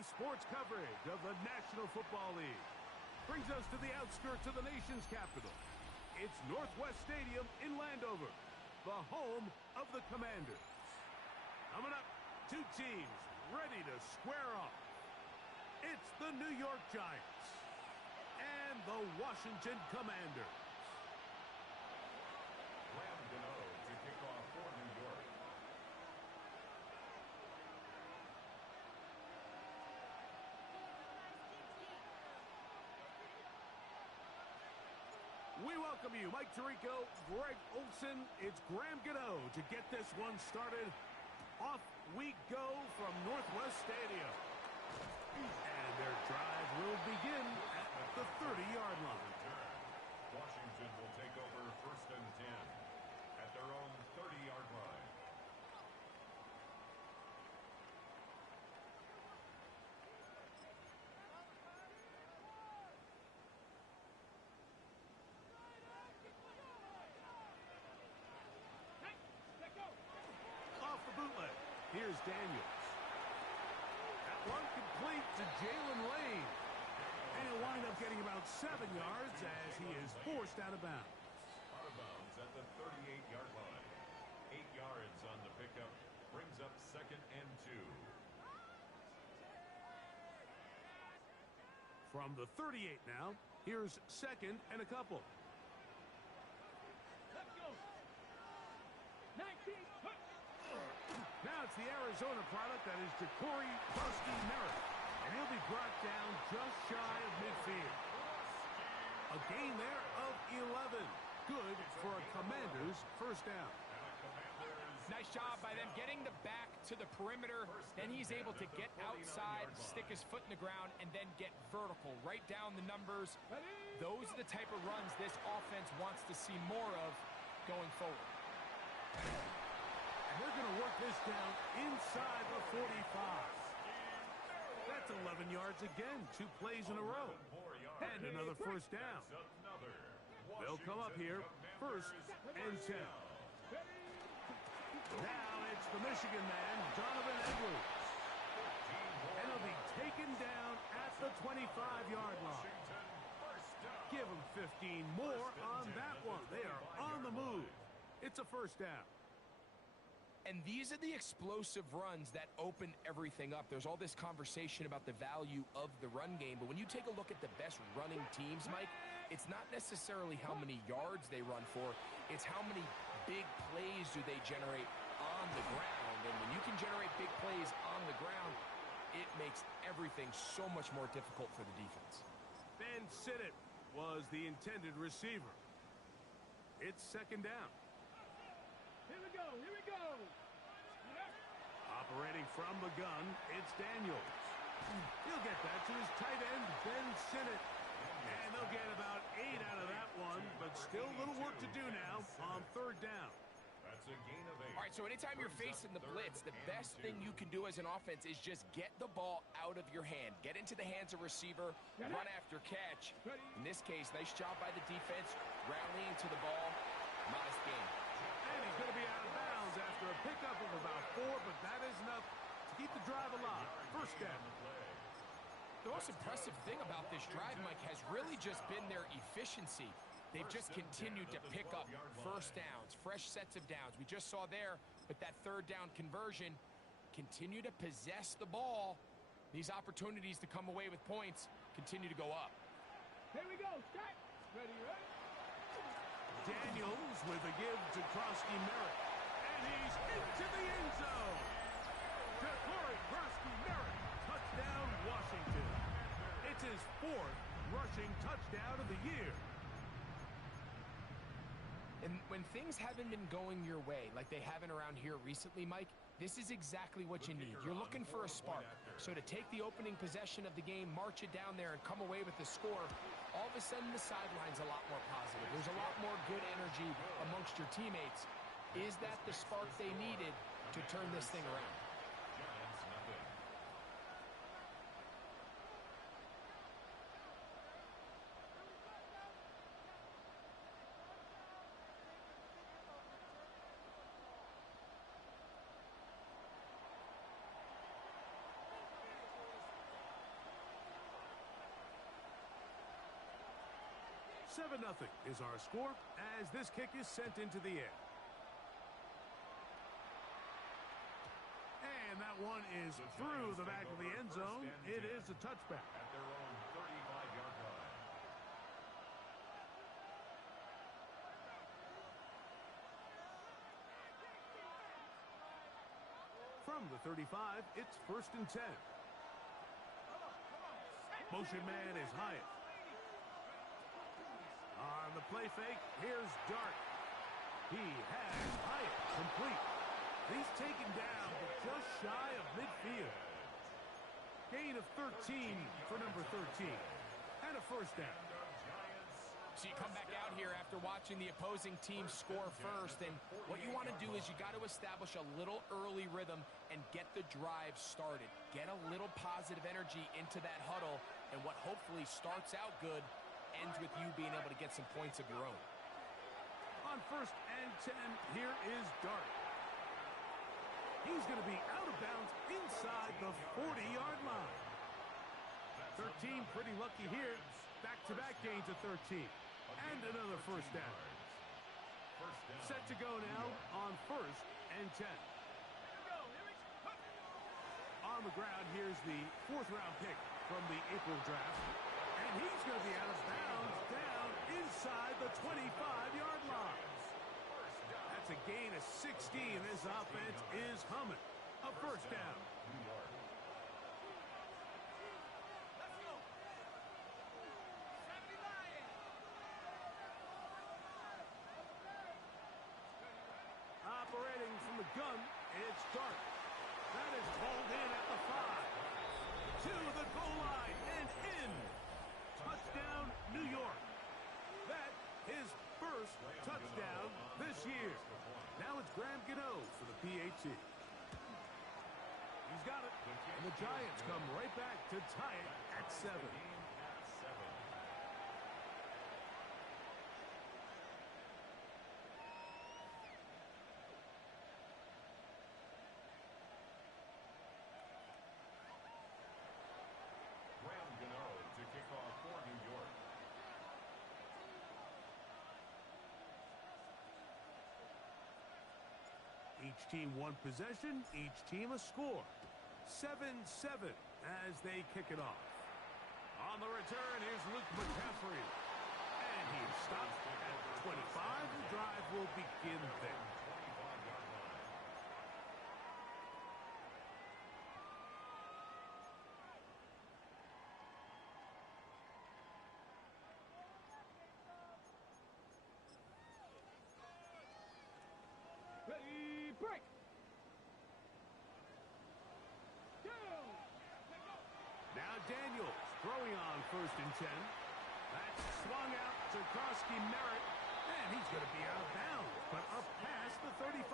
Today's sports coverage of the National Football League brings us to the outskirts of the nation's capital. It's Northwest Stadium in Landover, the home of the Commanders. Coming up, two teams ready to square off. It's the New York Giants and the Washington Commanders. To kick off for New York. We welcome you, Mike Tirico, Greg Olson. It's Graham Gano to get this one started. Off we go from Northwest Stadium. And their drive will begin at the 30-yard line. Washington will take over 1st and 10 at their own 30-yard line. Off the bootleg. Here's Daniels. That one complete to Jalen Lane. And he'll wind up getting about 7 yards as he is forced out of bounds. Out of bounds at the 38-yard line. 8 yards on the pickup. Brings up 2nd and 2. From the 38 now, here's 2nd and a couple. Let's go. 19. Now it's the Arizona product that is Ja'Cory Merritt. And he'll be brought down just shy of midfield. A gain there of 11. Good for a Commanders first down. Nice job by them getting the back to the perimeter. Then he's able to get outside, stick his foot in the ground, and then get vertical, right down the numbers. Those are the type of runs this offense wants to see more of going forward. And they're going to work this down inside the 45. That's 11 yards again, 2 plays in a row. And another first down. They'll come up here, 1st and 10. Now it's the Michigan man, Donovan Edwards. And he'll be taken down at the 25-yard line. Give them 15 more on that one. They are on the move. It's a first down. And these are the explosive runs that open everything up. There's all this conversation about the value of the run game, but when you take a look at the best running teams, Mike, it's not necessarily how many yards they run for, it's how many big plays do they generate on the ground. And when you can generate big plays on the ground, it makes everything so much more difficult for the defense. Ben Sinnott was the intended receiver. It's 2nd down. Here we go. Here we go. Operating from the gun, it's Daniels. He'll get that to his tight end, Ben Sinnott. And they'll get about 8 out of that one, but still a little work to do now on 3rd down. That's a gain of 8. All right, so anytime you're facing the blitz, the best thing you can do as an offense is just get the ball out of your hand. Get into the hands of receiver, run after catch. In this case, nice job by the defense, rallying to the ball. Nice game. And he's going to be out of bounds after a pickup of about 4, but that is enough to keep the drive alive. First down. The most impressive thing about this drive, Mike, has really just been their efficiency. They've just continued to pick up first downs, fresh sets of downs. We just saw there with that 3rd down conversion, continue to possess the ball. These opportunities to come away with points continue to go up. Here we go. Start. Ready, right? Daniels with a give to Merritt. And he's into the end zone. Ja'Cory Merritt, touchdown Washington. It's his 4th rushing touchdown of the year. And when things haven't been going your way, like they haven't around here recently, Mike, this is exactly what you need. You're looking for a spark. So to take the opening possession of the game, march it down there, and come away with the score, all of a sudden the sideline's a lot more positive. There's a lot more good energy amongst your teammates. Is that the spark they needed to turn this thing around? Giants, nothing. 7-0 is our score as this kick is sent into the air. And that one is through the back of the end zone. It is a touchback. At their own 35-yard line. From the 35, it's 1st and 10. Motion man is Hyatt. On the play fake, here's Dart. He has Hyatt complete. He's taken down but just shy of midfield. Gain of 13 for number 13. And a 1st down. So you come back out here after watching the opposing team score first, and what you want to do is you got to establish a little early rhythm and get the drive started. Get a little positive energy into that huddle, and what hopefully starts out good ends with you being able to get some points of your own. On 1st and 10, here is Dart. He's going to be out of bounds inside the 40-yard line. 13 pretty lucky here. Back-to-back gains of 13. And another 1st down. Set to go now on 1st and 10. On the ground, here's the 4th-round pick from the April draft. And he's going to be out of bounds down inside the 25-yard line. That's a gain of 16. This offense is humming. A 1st down. Operating from the gun, it's Dart. That is hauled in at the 5. To the goal line and in. Touchdown, New York. That is 1st touchdown this year. Now it's Graham Gano for the PAT. He's got it. And the Giants come right back to tie it at 7. Each team one possession, each team a score. 7-7 as they kick it off. On the return, here's Luke McCaffrey. And he stops at 25. The drive will begin there. Ready, break. Now Daniels throwing on 1st and 10. That's swung out to Krosky Merritt. And he's going to be out of bounds, but up past the 35.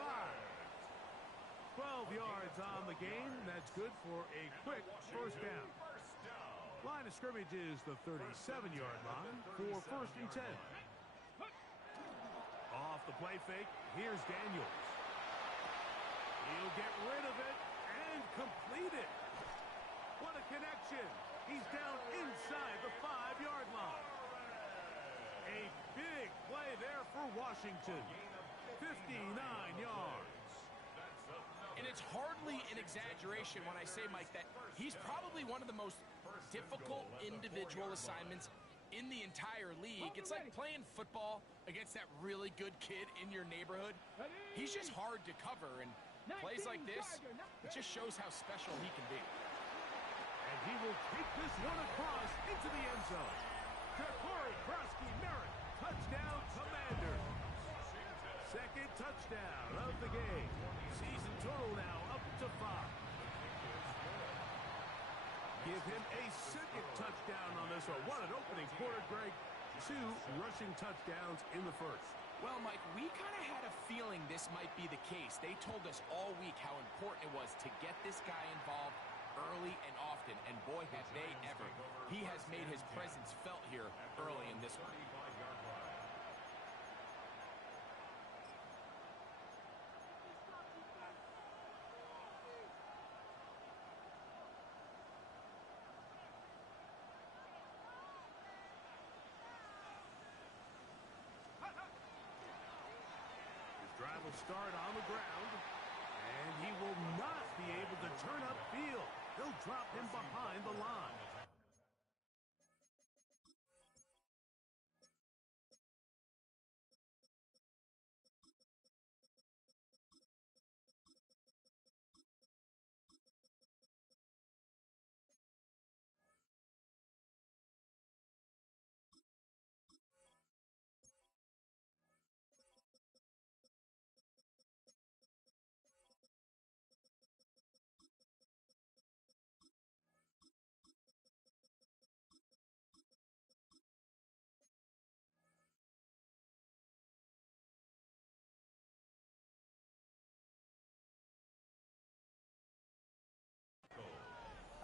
12 yards on the game. That's good for a quick 1st down. Line of scrimmage is the 37-yard line for 1st and 10. Off the play fake, here's Daniels. He'll get rid of it and complete it. What a connection. He's down inside the 5-yard line. A big play there for Washington. 59 yards. And it's hardly an exaggeration when I say, Mike, that he's probably one of the most difficult individual assignments in the entire league. It's like playing football against that really good kid in your neighborhood. He's just hard to cover, and plays like this, it just shows how special he can be. And he will take this one across into the end zone. Corey Krosky Merritt, touchdown Commanders. Second touchdown of the game. Season total now up to 5. Give him a second touchdown on this one. What an opening quarter, Greg. 2 rushing touchdowns in the first. Well, Mike, we kind of had a feeling this might be the case. They told us all week how important it was to get this guy involved early and often, and boy, have they ever. He has made his presence felt here early in this one. start on the ground. And he will not be able to turn upfield. They'll drop him behind the line.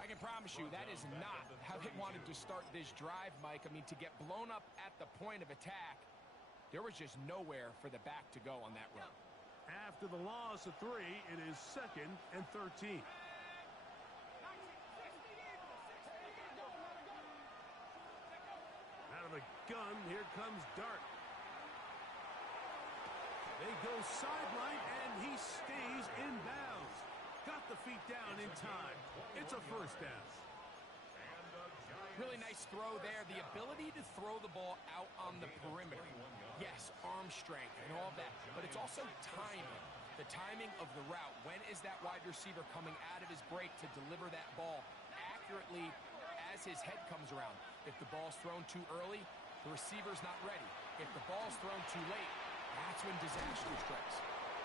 I can promise you that is not how they wanted to start this drive, Mike. I mean, to get blown up at the point of attack, there was just nowhere for the back to go on that run. After the loss of 3, it is 2nd and 13. Out of the gun, here comes Dart. They go sideline, and he stays in bounds. Got the feet down in time. It's a first down. Really nice throw there. The ability to throw the ball out on the perimeter. Yes, arm strength and all that, but it's also timing. The timing of the route. When is that wide receiver coming out of his break to deliver that ball accurately as his head comes around? If the ball's thrown too early, the receiver's not ready. If the ball's thrown too late, that's when disaster strikes.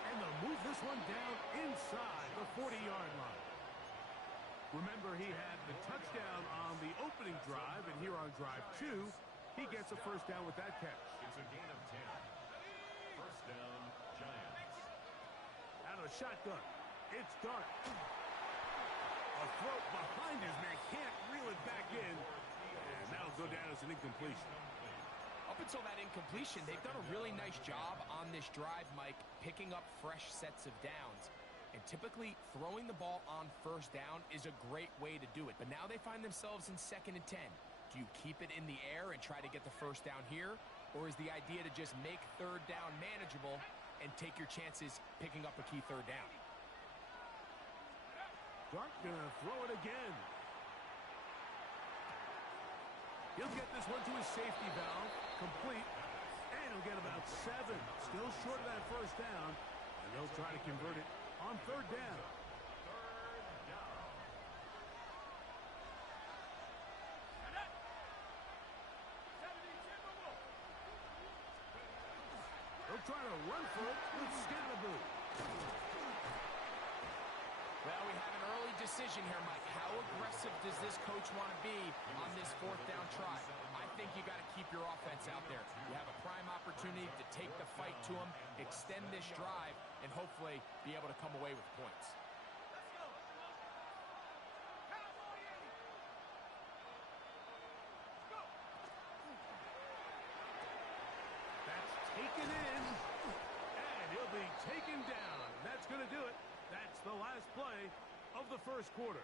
And they'll move this one down inside the 40-yard line. Remember, he had the touchdown on the opening drive, and here on drive 2, he gets a first down with that catch. It's a gain of 10. First down, Giants. Out of the shotgun, it's Dart. A throw behind his man, can't reel it back in, and that'll go down as an incompletion. Up until that incompletion, they've done a really nice job on this drive, Mike, picking up fresh sets of downs. And typically, throwing the ball on first down is a great way to do it. But now they find themselves in 2nd and 10. Do you keep it in the air and try to get the first down here? Or is the idea to just make 3rd down manageable and take your chances picking up a key 3rd down? Dart gonna throw it again. He'll get this one to his safety valve, complete, and he'll get about 7. Still short of that first down, and they'll try to convert it on 3rd down. They'll try to run for it with Skidaboo. Well, we have an early decision here, Mike. How aggressive does this coach want to be on this 4th down try? I think you got to keep your offense out there. You have a prime opportunity to take the fight to them, extend this drive, and hopefully be able to come away with points. That's taken in, and he'll be taken down. That's going to do it. That's the last play of the first quarter.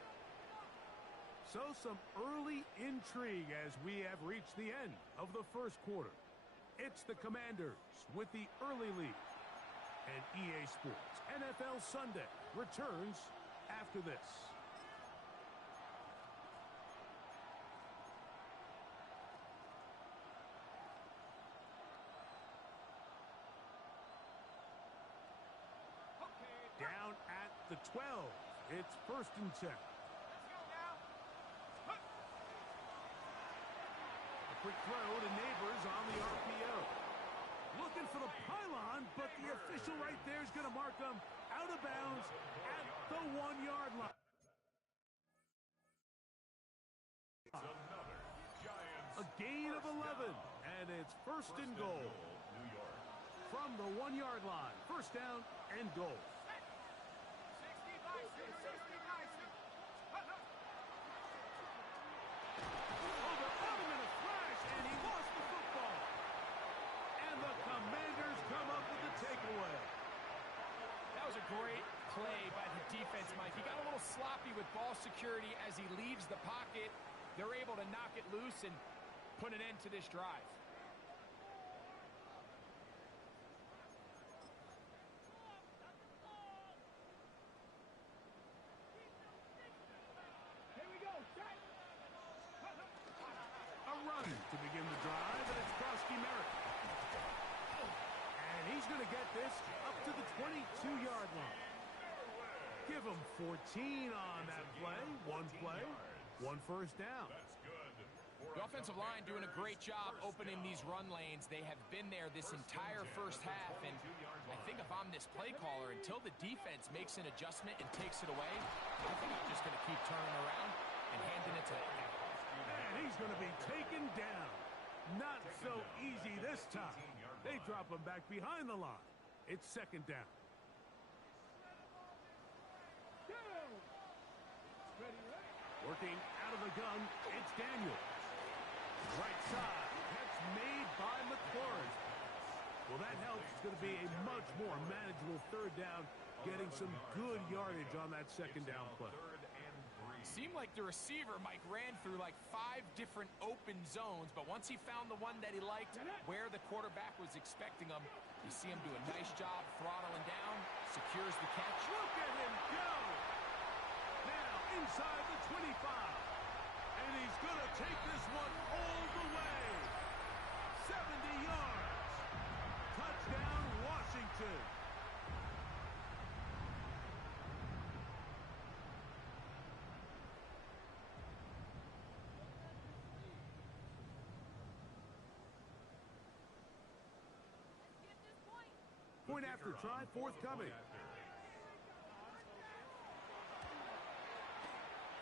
So some early intrigue as we have reached the end of the first quarter. It's the Commanders with the early lead. And EA Sports NFL Sunday returns after this. Down at the 12. It's 1st and 10. A quick throw to Neighbors on the RPO. Looking for the pylon, but the official right there is going to mark him out of bounds at the 1-yard line. A gain of 11, and it's 1st and goal. From the 1-yard line, 1st down and goal. Great play by the defense, Mike. He got a little sloppy with ball security as he leaves the pocket. They're able to knock it loose and put an end to this drive. 22-yard line. Give him 14 on that play. One play, one first down. The offensive line doing a great job opening these run lanes. They have been there this entire first half, and I think if I'm this play caller, until the defense makes an adjustment and takes it away, I think I'm just going to keep turning around and handing it to them. And he's going to be taken down. Not so easy this time. They drop him back behind the line. It's second down. Working out of the gun, it's Daniel. Right side, that's made by McLaurin. Well, that helps. It's going to be a much more manageable third down, getting some good yardage on that second down play. Seemed like the receiver, Mike, ran through like 5 different open zones, but once he found the one that he liked, where the quarterback was expecting him, you see him do a nice job throttling down, secures the catch. Look at him go! Now inside the 25. And he's going to take this one all the way. 70 yards. Touchdown, Washington. Point after try forthcoming.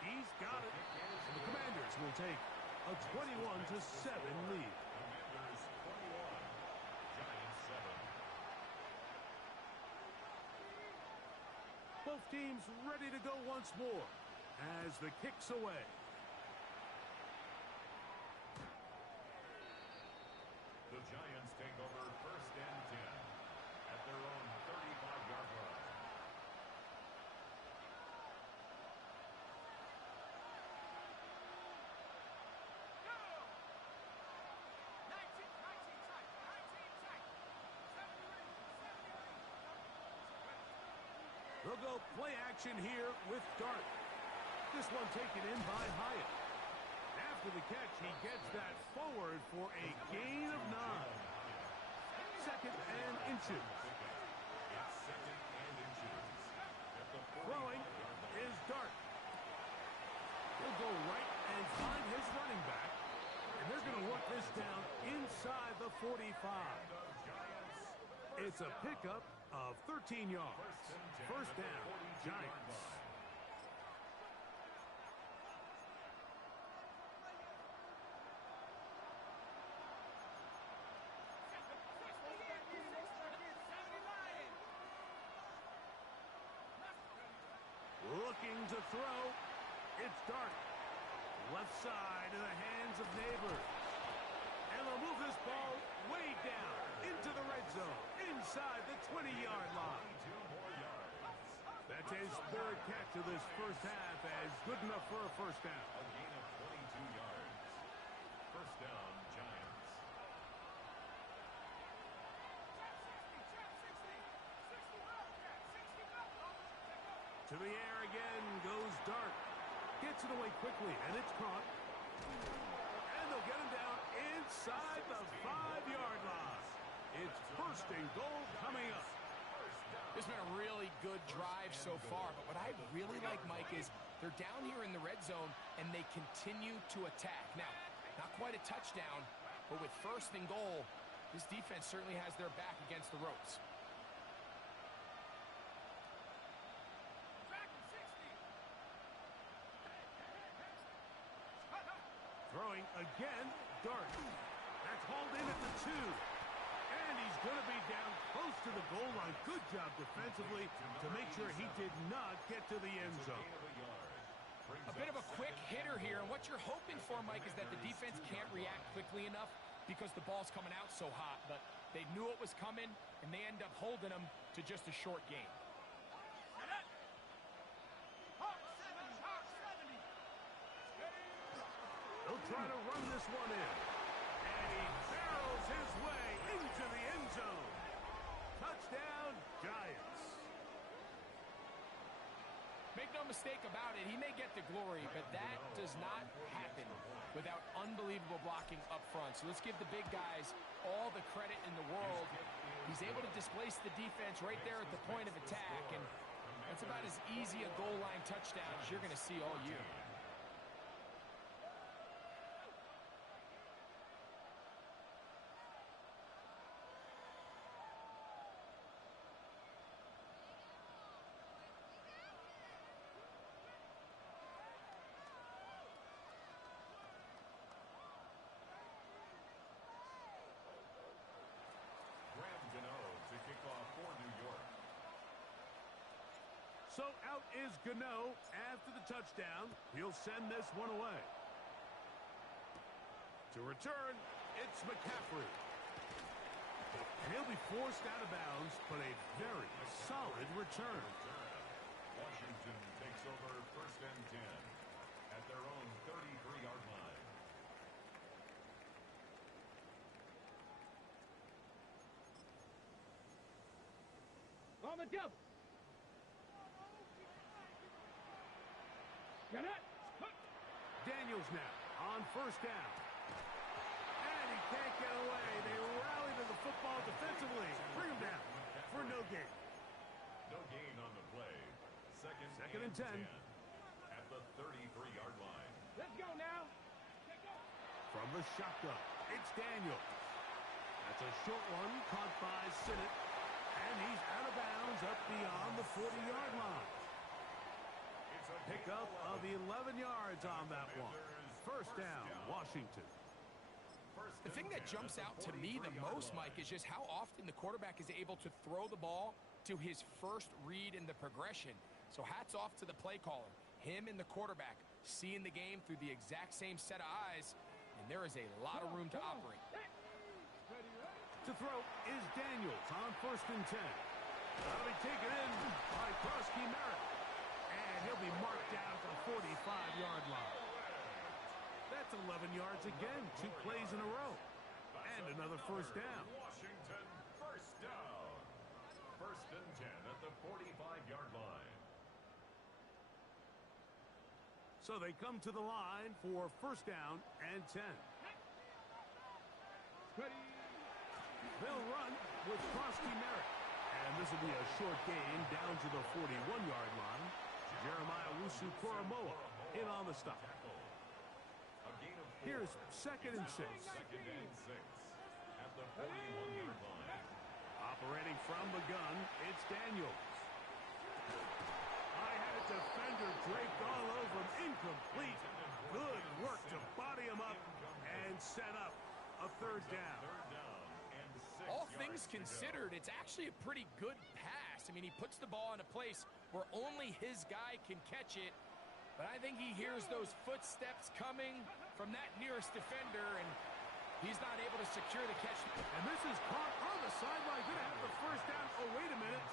He's got it. And the Commanders will take a 21-7 lead. Commanders 21, Giants 7. Both teams ready to go once more as the kick's away. The Giants take over first and 10 at their own 35-yard line. They'll go play action here with Dart. This one taken in by Hyatt. After the catch, he gets that forward for a gain of 9. Second and inches. Throwing is Dart. He'll go right and find his running back. And they're going to work this down inside the 45. It's a pickup of 13 yards. First down, Giants. Looking to throw. It's Dart. Left side in the hands of Neighbors. And they'll move this ball way down into the red zone, inside the 20-yard line. That's his third catch of this first half, as good enough for a first down. A gain of 22 yards. First down, Giants. To the air again goes Dart. Gets it away quickly, and it's caught. And they'll get him down inside the 5-yard line. It's first and goal coming up. This has been a really good drive so far, but what I really like, Mike, is they're down here in the red zone, and they continue to attack. Now, not quite a touchdown, but with first and goal, this defense certainly has their back against the ropes. Throwing again, Dart. That's hauled in at the 2. And he's going to be down close to the goal line. Good job defensively to make sure he did not get to the end zone. A bit of a quick hitter here, and what you're hoping for, Mike, is that the defense can't react quickly enough because the ball's coming out so hot. But they knew it was coming, and they end up holding them to just a short game. They'll try to run this one in. And he barrels his way into the end zone. Touchdown, Giants. Make no mistake about it, he may get the glory, but that does not happen without unbelievable blocking up front. So let's give the big guys all the credit in the world. He's able to displace the defense right there at the point of attack, and that's about as easy a goal line touchdown as you're going to see all year. So out is Gano after the touchdown. He'll send this one away. To return, it's McCaffrey. And he'll be forced out of bounds, but a very solid return. Washington takes over 1st and 10 at their own 33-yard line. On the double. Get it. Daniels now on 1st down. And he can't get away. They rally to the football defensively. Bring him down for no gain. No gain on the play. Second and 10 at the 33-yard line. Let's go now. From the shotgun, it's Daniels. That's a short one caught by Sinnott. And he's out of bounds up beyond the 40-yard line. Pickup of 11 yards on that one. 1st down, Washington. The thing that jumps out to me the most, Mike, is just how often the quarterback is able to throw the ball to his first read in the progression. So hats off to the play caller. Him and the quarterback seeing the game through the exact same set of eyes, and there is a lot of room to operate. To throw is Daniels on 1st and 10. That'll be taken in by Krosky Merritt. And he'll be marked down at the 45-yard line. That's 11 yards again, 2 plays in a row. And another 1st down. Washington 1st down. 1st and 10 at the 45-yard line. So they come to the line for 1st down and 10. Ready. They'll run with Krosky Merritt. And this will be a short gain down to the 41-yard line. Jeremiah Wusu-Koromoa in on the stop. Here's 2nd and 6. 2nd and 6 at the 41-yard line. Operating from the gun, it's Daniels. I had a defender draped all over him. Incomplete. Good work to body him up and set up a 3rd down. All things considered, it's actually a pretty good pass. I mean, he puts the ball in a place where only his guy can catch it. But I think he hears those footsteps coming from that nearest defender, and he's not able to secure the catch. And this is caught on the sideline. Going to have the 1st down. Oh, wait a minute.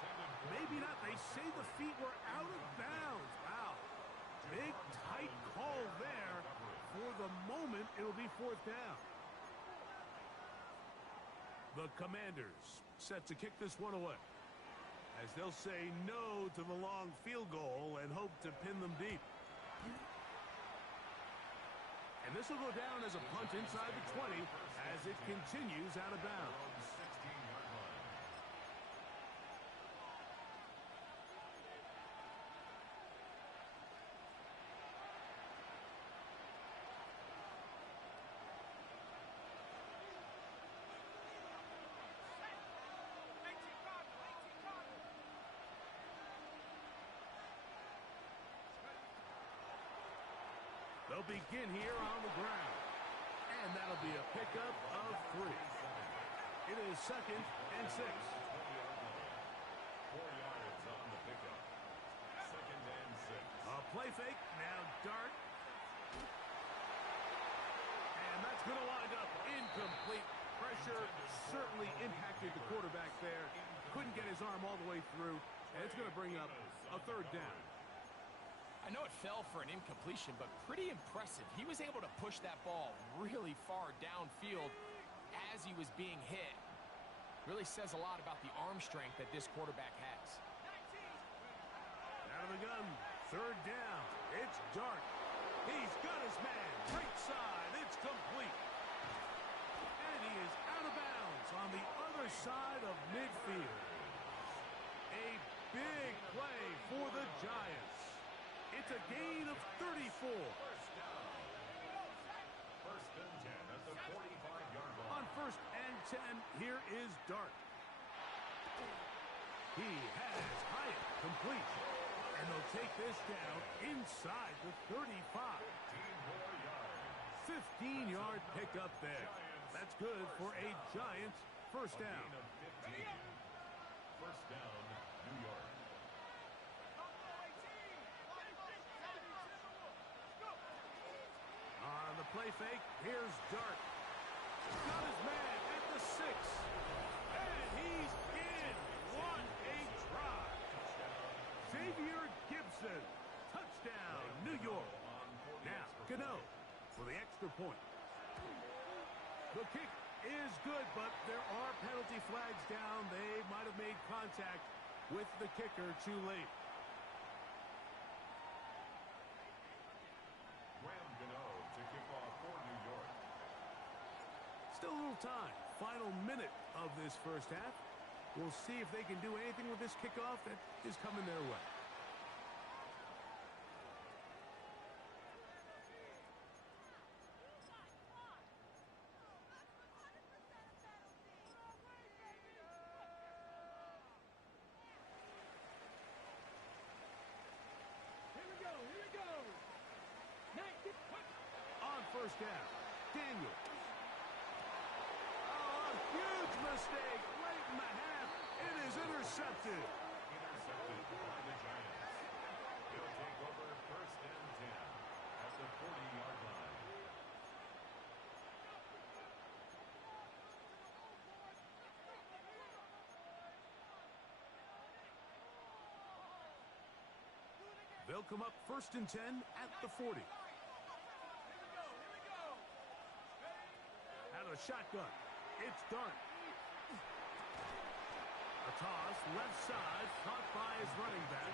Maybe not. They say the feet were out of bounds. Wow. Big, tight call there. For the moment, it'll be 4th down. The Commanders set to kick this one away, as they'll say no to the long field goal and hope to pin them deep. And this will go down as a punt inside the 20 as it continues out of bounds. They'll begin here on the ground. And that'll be a pickup of 3. It is 2nd and 6. 4 yards on the pickup. 2nd and 6. A play fake. Now dart. And that's going to wind up incomplete. Pressure certainly impacted the quarterback there. Couldn't get his arm all the way through. And it's going to bring up a 3rd down. I know it fell for an incompletion, but pretty impressive. He was able to push that ball really far downfield as he was being hit. Really says a lot about the arm strength that this quarterback has. Out of the gun, 3rd down. It's Dart. He's got his man. Right side. It's complete. And he is out of bounds It's on the other side of midfield. A big play for the Giants. It's a gain of 34. First and 10 at the 45-yard line. On first and 10, here is Dart. He has Hyatt complete. And they'll take this down inside the 35. 15-yard pickup there. That's good for a Giants first down. First down, New York. On the play fake, here's Dart. Got his man at the 6. And he's in. What a try. Xavier Gibson. Touchdown, New York. Now, Gano for the extra point. The kick is good, but there are penalty flags down. They might have made contact with the kicker too late. Gano to kick off for New York. Still a little time. Final minute of this first half. We'll see if they can do anything with this kickoff that is coming their way. On first down, Daniel. Oh, a huge mistake late in the half. It is intercepted. Intercepted by the Giants. He'll take over first and 10 at the 40-yard line. They'll come up first and 10 at the 40. Out of shotgun, it's Dart. A toss, left side, caught by his running back.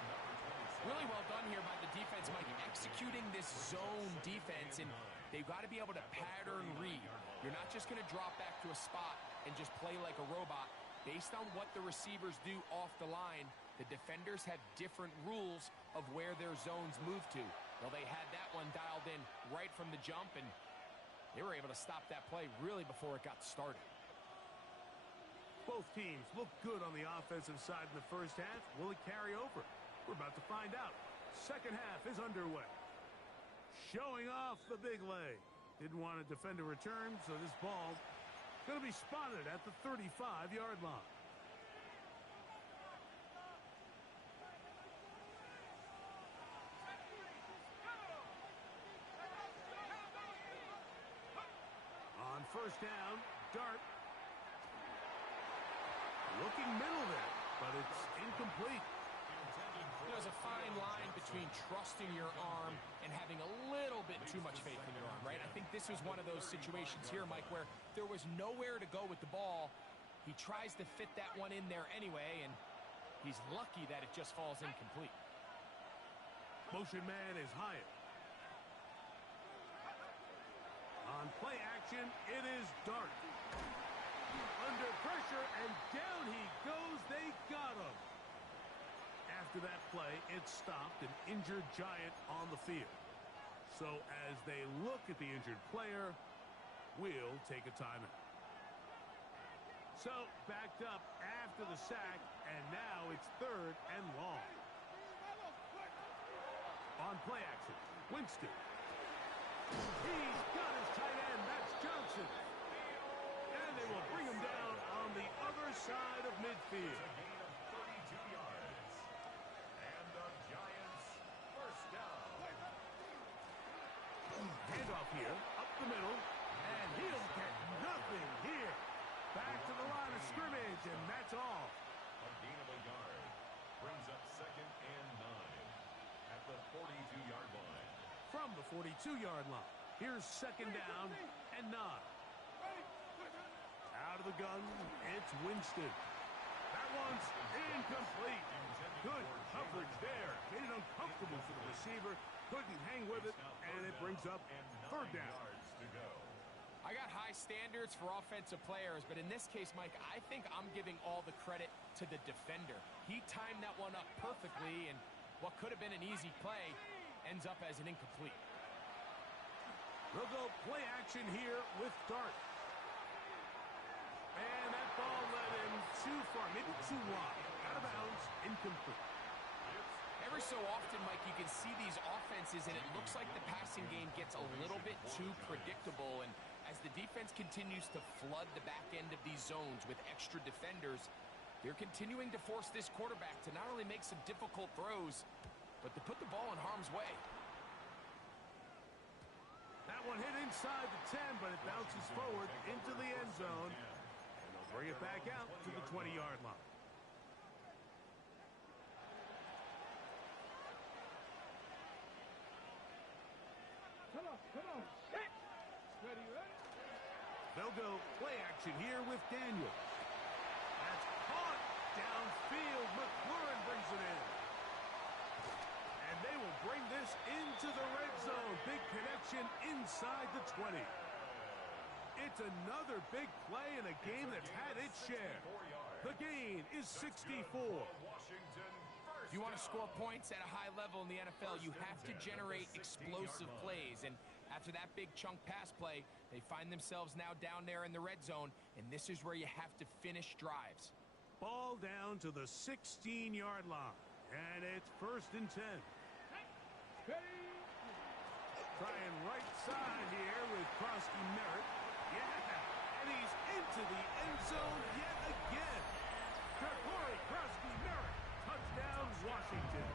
Really well done here by the defense, Mike, executing this zone defense, and they've got to be able to pattern read. You're not just going to drop back to a spot and just play like a robot. Based on what the receivers do off the line, the defenders have different rules of where their zones move to. Well, they had that one dialed in right from the jump, and they were able to stop that play really before it got started. Both teams look good on the offensive side in the first half. Will it carry over? We're about to find out. Second half is underway. Showing off the big leg. Didn't want to defend a return, so this ball going to be spotted at the 35-yard line. On first down, Dart. Looking middle there, but it's incomplete. There's a fine line between trusting your arm and having a little bit too much faith in your arm, right? I think this was one of those situations here, Mike, where there was nowhere to go with the ball. He tries to fit that one in there anyway, and he's lucky that it just falls incomplete. Motion man is Hyatt. On play action, it is Dart. Under pressure, and down he goes. They got him. After that play, it stopped an injured Giant on the field. So as they look at the injured player, we'll take a timeout. So backed up after the sack, and now it's third and long. On play action, Winston. He's got his tight end. That's Johnson. And they will bring him down on the other side of midfield. A gain of 32 yards. And the Giants first down. Handoff here, up the middle, and he'll get nothing here. Back to the line of scrimmage, and that's all. A gain of a yard. Brings up second and 9 at the 42-yard line. From the 42-yard line, here's second down and 9. Out of the gun, it's Winston. That one's incomplete. Good coverage there. Made it uncomfortable for the receiver. Couldn't hang with it, and it brings up third down. Yards to go. I got high standards for offensive players, but in this case, Mike, I think I'm giving all the credit to the defender. He timed that one up perfectly, and what could have been an easy play ends up as an incomplete. They'll go play action here with Dart. And that ball led him too far, maybe too wide. Out of bounds, incomplete. Every so often, Mike, you can see these offenses, and it looks like the passing game gets a little bit too predictable. And as the defense continues to flood the back end of these zones with extra defenders, they're continuing to force this quarterback to not only make some difficult throws, but to put the ball in harm's way. That one hit inside the 10, but it bounces forward into the end zone. And they'll bring it back out to the 20-yard line. Come on. Hit. Ready, ready? They'll go play action here with Daniel. That's caught downfield. McLaurin brings it in. And they will bring this into the red zone. Big connection inside the 20. It's another big play in a game that's had its share. The gain is 64. If you want to score points at a high level in the NFL, you have to generate explosive plays. And after that big chunk pass play, they find themselves now down there in the red zone, and this is where you have to finish drives. Ball down to the 16-yard line, and it's 1st and 10. Trying right side here with Krosky Merritt. Yeah, and he's into the end zone yet again. Corey Krosky Merritt, touchdown Washington.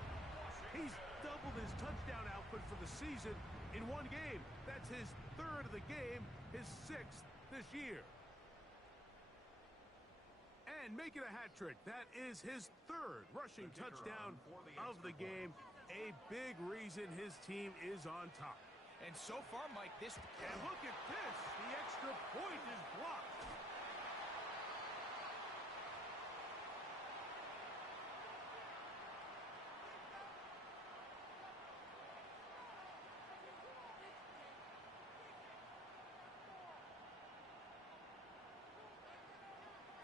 He's doubled his touchdown output for the season in one game. That's his 3rd of the game, his 6th this year. And making a hat trick, that is his 3rd rushing touchdown of the game. A big reason his team is on top. And so far, Mike, this... And look at this. The extra point is blocked.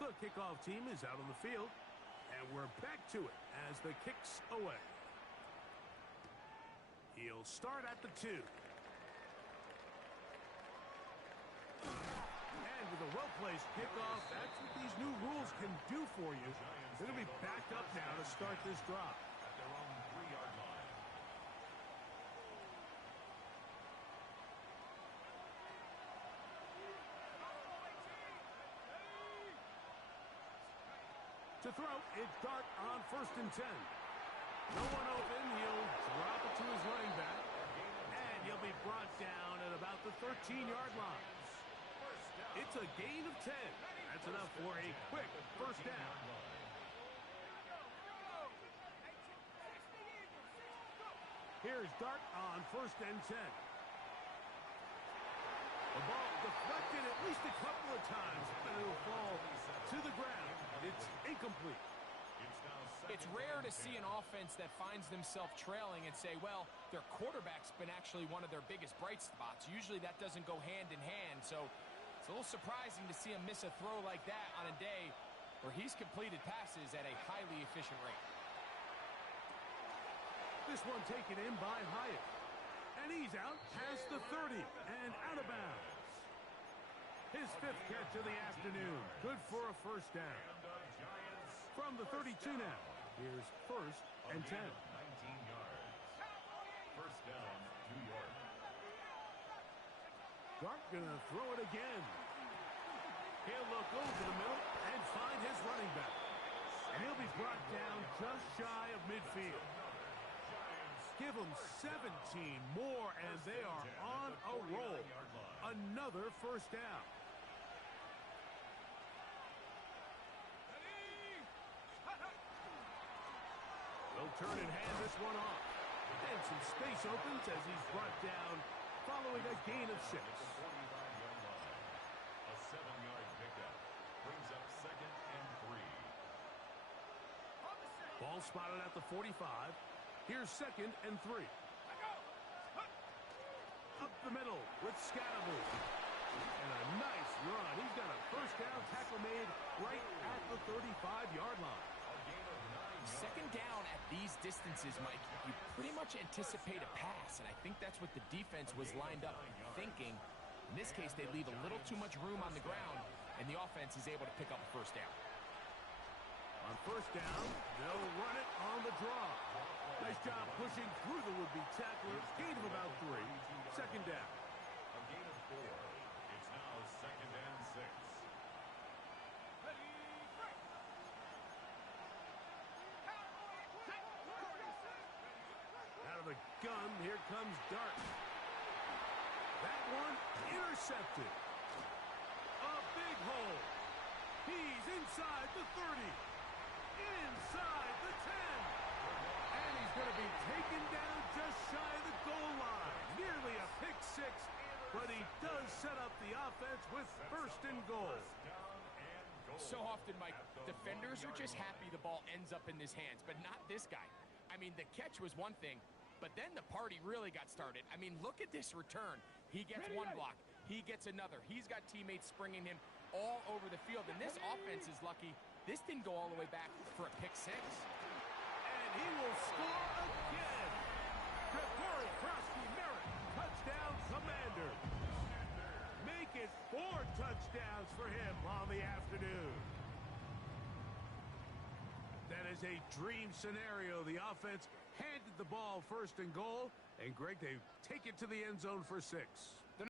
The kickoff team is out on the field, and we're back to it as the kick's away. He'll start at the 2. And with a well-placed kickoff, that's what these new rules can do for you. They're going to be backed up now to start this drive. At their own 3-yard line. To throw, it's Dart on 1st and 10. No one open. He'll drop it to his running back. And he'll be brought down at about the 13-yard line. It's a gain of 10. That's enough for a quick 1st down. Here's Dart on 1st and 10. The ball deflected at least a couple of times, but it'll fall to the ground. It's incomplete. It's rare to see an offense that finds themselves trailing and say, well, their quarterback's been actually one of their biggest bright spots. Usually that doesn't go hand in hand, so it's a little surprising to see him miss a throw like that on a day where he's completed passes at a highly efficient rate. This one taken in by Hyatt. And he's out past the 30 and out of bounds. His 5th catch of the afternoon. Good for a 1st down. From the 32 now. Here's 1st and 10. 19 yards. 1st down, New York. Dart gonna throw it again. He'll look over the middle and find his running back. And he'll be brought down just shy of midfield. Give them 17 more, and they are on a roll. Another 1st down. They'll turn and hand this one off. And some space opens as he's brought down following a gain of 6. A 7-yard pickup brings up 2nd and 3. Ball spotted at the 45. Here's 2nd and 3. Up the middle with Scatterbull. And a nice run. He's got a first down tackle made right at the 35-yard line. Second down at these distances, Mike, you pretty much anticipate a pass, and I think that's what the defense was lined up thinking. In this case, they leave a little too much room on the ground, and the offense is able to pick up a first down. On first down, they'll run it on the draw. Nice job pushing through the would-be tackler. Gain of about 3. Second down. A gain of 4. It's now second and 6. Out of the gun, here comes Dart. That one intercepted. A big hole. He's inside the 30. Inside the 10. And he's going to be taken down just shy of the goal line. Nearly a pick six, but he does set up the offense with first and goal. So often, Mike, defenders are just happy the ball ends up in his hands, but not this guy. I mean, the catch was one thing, but then the party really got started. I mean, look at this return. He gets one block. He gets another. He's got teammates springing him all over the field, and this offense is lucky. This didn't go all the way back for a pick six. And he will score again. Grigori Krosky-Merritt, touchdown Commander. Make it 4 touchdowns for him on the afternoon. That is a dream scenario. The offense handed the ball first and goal, and Greg, they take it to the end zone for 6.